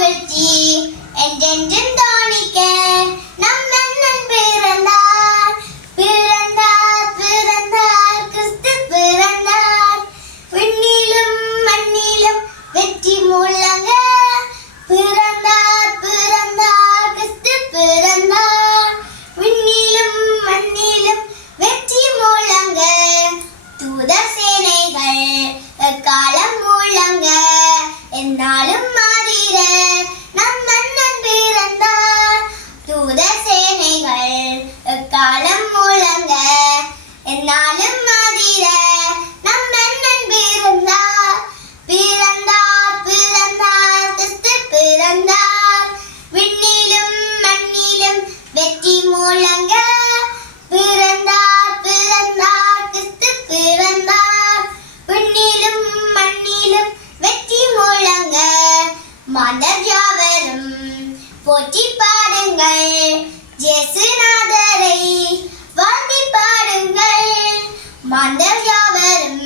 மகிழ்ச்சி என்றென்றும் தோணிக்க நம் மன்னன் பிறந்தார் பிறந்தார் பிறந்தார் கிறிஸ்து பிறந்தார் விண்ணிலும் மண்ணிலும் வெற்றி முழங்க பிறந்தார் பிறந்தார் கிறிஸ்து பிறந்தார் விண்ணிலும் மண்ணிலும் வெற்றி முழங்க தூதர் சேனைகள் காலம் முழங்க என்னாலும் மாதிர நம் மன்னன் பிறந்தார் தூதர் சேனைகள் காலம் முழங்க என்னாலும் மாதிர நம் மன்னன் பிறந்தார் பிறந்தார் பிறந்தார் கிறிஸ்து பிறந்தார் விண்ணிலும் மண்ணிலும் வெற்றி முழங்க பிறந்தார் பிறந்தார் கிறிஸ்து பிறந்தார் விண்ணிலும் மண்ணிலும் வெற்றி முழங்க மாந்தர் யாவரும் போற்றி பாடுங்கள் இயேசுநாதரை வாழ்த்தி பாடுங்கள் மாந்தர் யாவரும்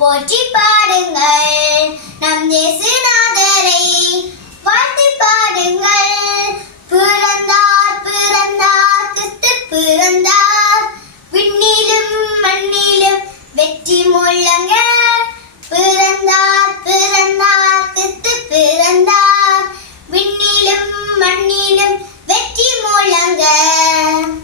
போற்றி பாடுங்கள் நம் இயேசுநாதரை